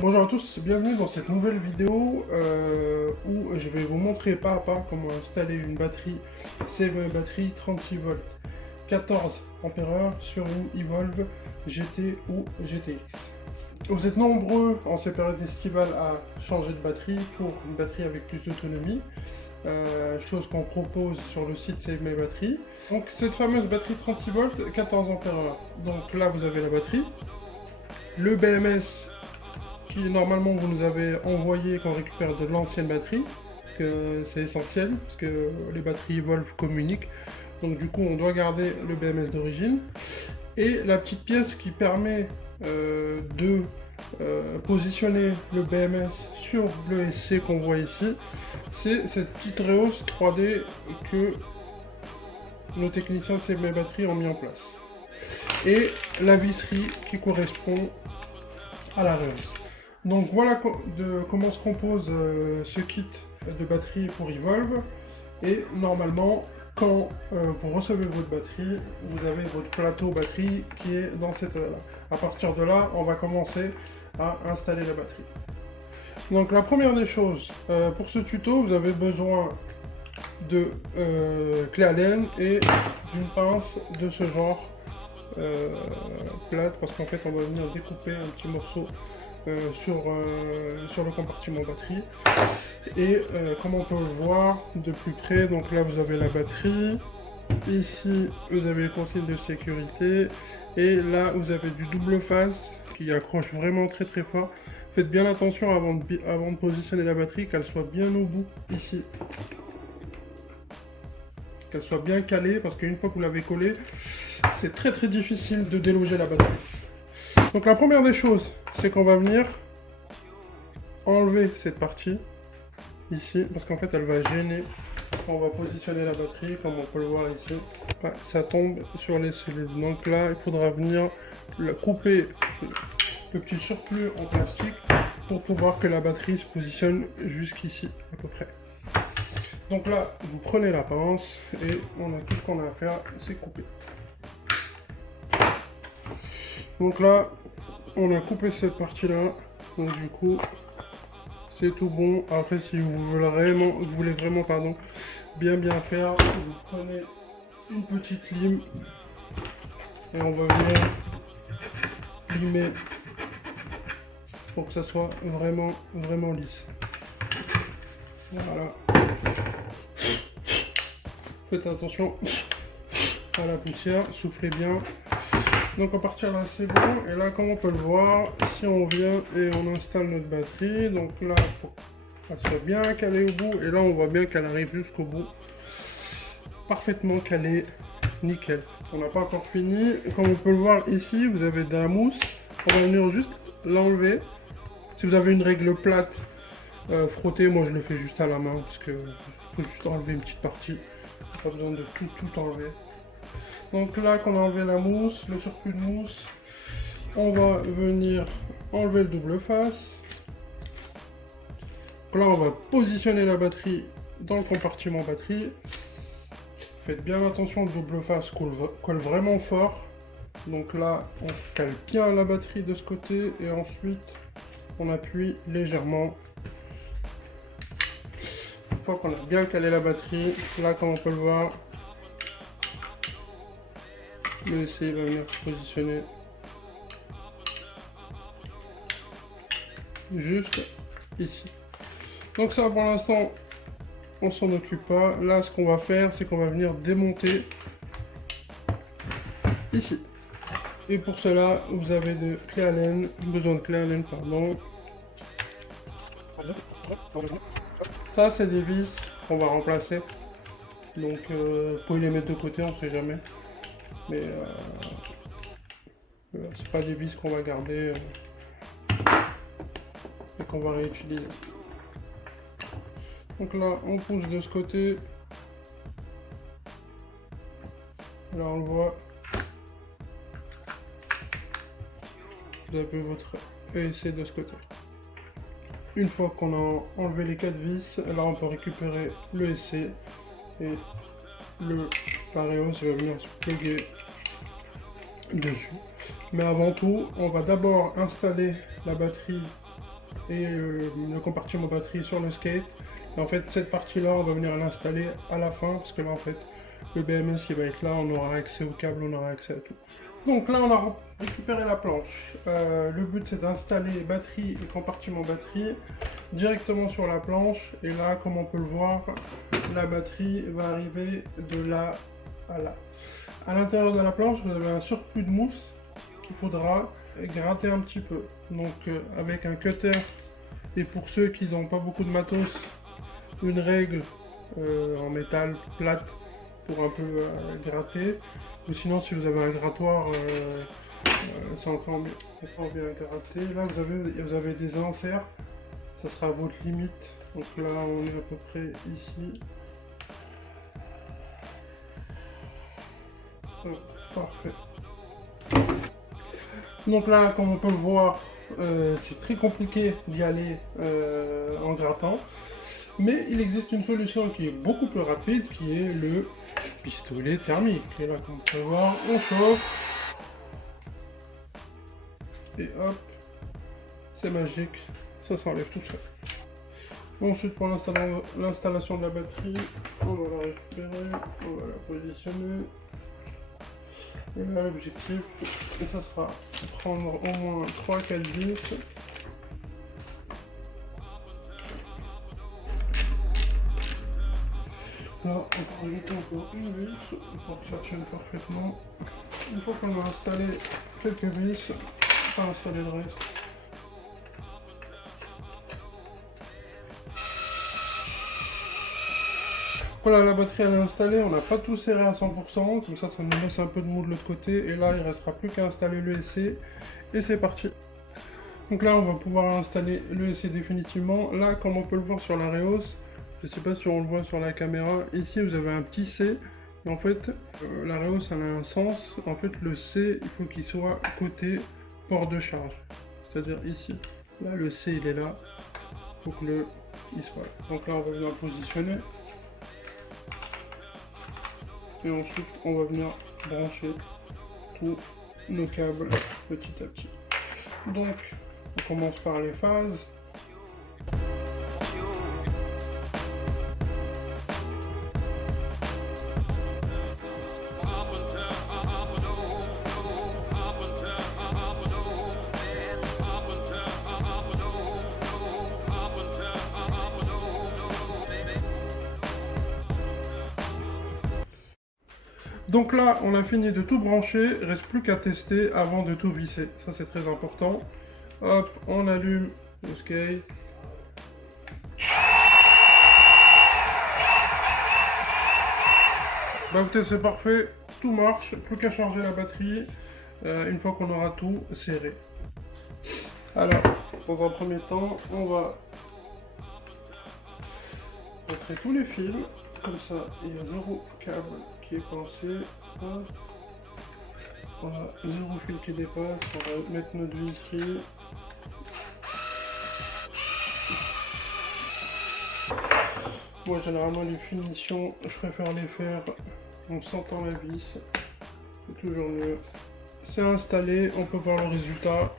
Bonjour à tous, bienvenue dans cette nouvelle vidéo où je vais vous montrer pas à pas comment installer une batterie CME batterie 36 volts 14 ampères sur une Evolve GT ou GTX. Vous êtes nombreux en ces périodes estivales à changer de batterie pour une batterie avec plus d'autonomie, chose qu'on propose sur le site CME Batterie. Donc cette fameuse batterie 36 volts 14 ampères. Donc là vous avez la batterie, le BMS qui normalement vous nous avez envoyé qu'on récupère de l'ancienne batterie, parce que c'est essentiel, parce que les batteries Evolve communiquent, donc du coup on doit garder le BMS d'origine, et la petite pièce qui permet de positionner le BMS sur le SC qu'on voit ici, c'est cette petite rehausse 3D que nos techniciens de CME Batterie ont mis en place, et la visserie qui correspond à la rehausse. Donc voilà comment se compose ce kit de batterie pour Evolve. Et normalement, quand vous recevez votre batterie, vous avez votre plateau batterie qui est dans cet état-là. À partir de là, on va commencer à installer la batterie. Donc la première des choses, pour ce tuto, vous avez besoin de clé Allen et d'une pince de ce genre plate, parce qu'en fait on va venir découper un petit morceau sur le compartiment batterie. Et comme on peut le voir de plus près, donc là vous avez la batterie, ici vous avez les consignes de sécurité, et là vous avez du double face qui accroche vraiment très fort. Faites bien attention avant de positionner la batterie, qu'elle soit bien au bout ici, qu'elle soit bien calée, parce qu'une fois que vous l'avez collée, c'est très difficile de déloger la batterie. Donc la première des choses, c'est qu'on va venir enlever cette partie ici, parce qu'en fait elle va gêner. On va positionner la batterie, comme on peut le voir ici. Ouais, ça tombe sur les cellules. Donc là, il faudra venir couper le petit surplus en plastique pour pouvoir que la batterie se positionne jusqu'ici à peu près. Donc là, vous prenez la pince et on a tout ce qu'on a à faire, c'est couper. Donc là, on a coupé cette partie-là. Donc du coup, c'est tout bon. Après, si vous voulez vraiment bien faire, vous prenez une petite lime et on va venir limer pour que ça soit vraiment lisse. Voilà. Faites attention à la poussière, soufflez bien. Donc à partir de là c'est bon, et là comme on peut le voir, si on vient et on installe notre batterie, donc là il faut qu'elle soit bien calée au bout, et là on voit bien qu'elle arrive jusqu'au bout, parfaitement calée, nickel. On n'a pas encore fini, comme on peut le voir ici, vous avez de la mousse, on va venir juste l'enlever. Si vous avez une règle plate, frotter, moi je le fais juste à la main, parce que faut juste enlever une petite partie, pas besoin de tout enlever. Donc là qu'on a enlevé la mousse, le surplus de mousse, on va venir enlever le double face. Donc là on va positionner la batterie dans le compartiment batterie. Faites bien attention, le double face colle vraiment fort. Donc là on cale bien la batterie de ce côté et ensuite on appuie légèrement. Une fois qu'on a bien calé la batterie, là comme on peut le voir, le SC va venir se positionner juste ici. Donc ça pour l'instant on s'en occupe pas. Là ce qu'on va faire, c'est qu'on va venir démonter ici. Et pour cela vous avez besoin de clé Allen, pardon. Ça c'est des vis qu'on va remplacer. Donc vous pouvez les mettre de côté, on sait jamais. Mais c'est pas des vis qu'on va garder et qu'on va réutiliser. Donc là on pousse de ce côté. Là on le voit. Vous avez votre ESC de ce côté. Une fois qu'on a enlevé les 4 vis, là on peut récupérer le SC et la rehausse va venir se plugger dessus. Mais avant tout, on va d'abord installer la batterie et le compartiment batterie sur le skate. Et en fait, cette partie-là, on va venir l'installer à la fin, parce que là, en fait, le BMS, il va être là, on aura accès au câble, on aura accès à tout. Donc là, on a récupéré la planche. Le but, c'est d'installer batterie et compartiment batterie directement sur la planche. Et là, comme on peut le voir, la batterie va arriver de là à là. À l'intérieur de la planche, vous avez un surplus de mousse qu'il faudra gratter un petit peu. Donc avec un cutter, et pour ceux qui n'ont pas beaucoup de matos, une règle en métal plate pour un peu gratter. Ou sinon, si vous avez un grattoir, c'est encore bien gratté. Là, vous avez des inserts, ça sera votre limite. Donc là, on est à peu près ici. Parfait. Donc là, comme on peut le voir, c'est très compliqué d'y aller en grattant. Mais il existe une solution qui est beaucoup plus rapide, qui est le pistolet thermique. Et là, comme on peut voir, on chauffe. Et hop, c'est magique, ça s'enlève tout seul. Ensuite, pour l'installation de la batterie, on va la récupérer, on va la positionner. Et là, l'objectif, et ça sera prendre au moins 3-4 vis. Là, on va rajouter encore une vis pour que ça tienne parfaitement. Une fois qu'on a installé quelques vis, on va installer le reste. Voilà, la batterie elle est installée, on n'a pas tout serré à 100%, comme ça nous laisse un peu de mou de l'autre côté, et là il ne restera plus qu'à installer l'ESC, et c'est parti. Donc là on va pouvoir installer l'ESC définitivement. Là, comme on peut le voir sur la Reos, je ne sais pas si on le voit sur la caméra, ici vous avez un petit C, et en fait la Reos elle a un sens, en fait le C il faut qu'il soit côté port de charge, c'est-à-dire ici. Là le C il est là, il faut que il soit là. Donc là on va venir positionner. Et ensuite, on va venir brancher tous nos câbles petit à petit. Donc, on commence par les phases. Donc là, on a fini de tout brancher, il reste plus qu'à tester avant de tout visser. Ça, c'est très important. Hop, on allume le skate. Bah écoutez, c'est parfait, tout marche, plus qu'à charger la batterie, une fois qu'on aura tout serré. Alors, dans un premier temps, on va rentrer tous les fils, comme ça, il y a zéro câble qui est coincé. Voilà, zéro fil qui dépasse, on va mettre notre visserie. Moi généralement les finitions, je préfère les faire en sentant la vis, c'est toujours mieux. C'est installé, on peut voir le résultat,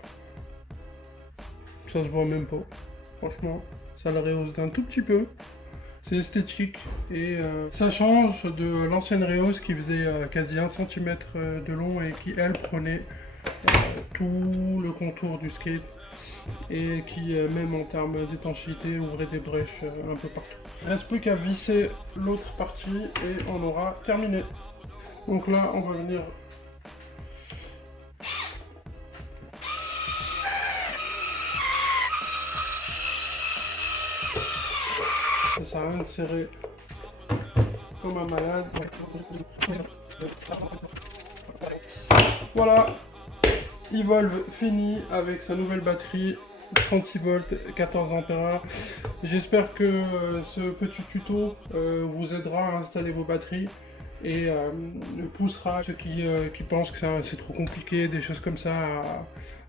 ça se voit même pas, franchement, ça le rehausse d'un tout petit peu. C'est esthétique et ça change de l'ancienne Reos qui faisait quasi 1 cm de long et qui elle prenait tout le contour du skate et qui même en termes d'étanchéité ouvrait des brèches un peu partout. Il ne reste plus qu'à visser l'autre partie et on aura terminé. Donc là on va venir ça sert à rien de serrer comme un malade. Voilà, Evolve fini avec sa nouvelle batterie 36 volts 14 ampères. J'espère que ce petit tuto vous aidera à installer vos batteries et poussera ceux qui pensent que c'est trop compliqué, des choses comme ça,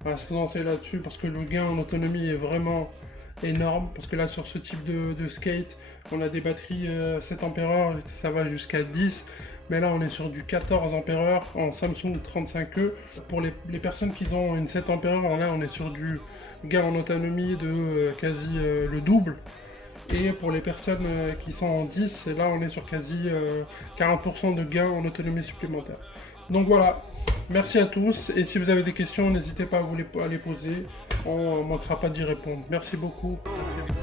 à se lancer là-dessus, parce que le gain en autonomie est vraiment énorme, parce que là sur ce type de skate, on a des batteries 7 ampères, ça va jusqu'à 10, mais là on est sur du 14 ampères en Samsung 35E. Pour les personnes qui ont une 7 ampères, là on est sur du gain en autonomie de quasi le double. Et pour les personnes qui sont en 10, là on est sur quasi 40% de gain en autonomie supplémentaire. Donc voilà, merci à tous, et si vous avez des questions, n'hésitez pas à les poser, on ne manquera pas d'y répondre. Merci beaucoup. À très vite.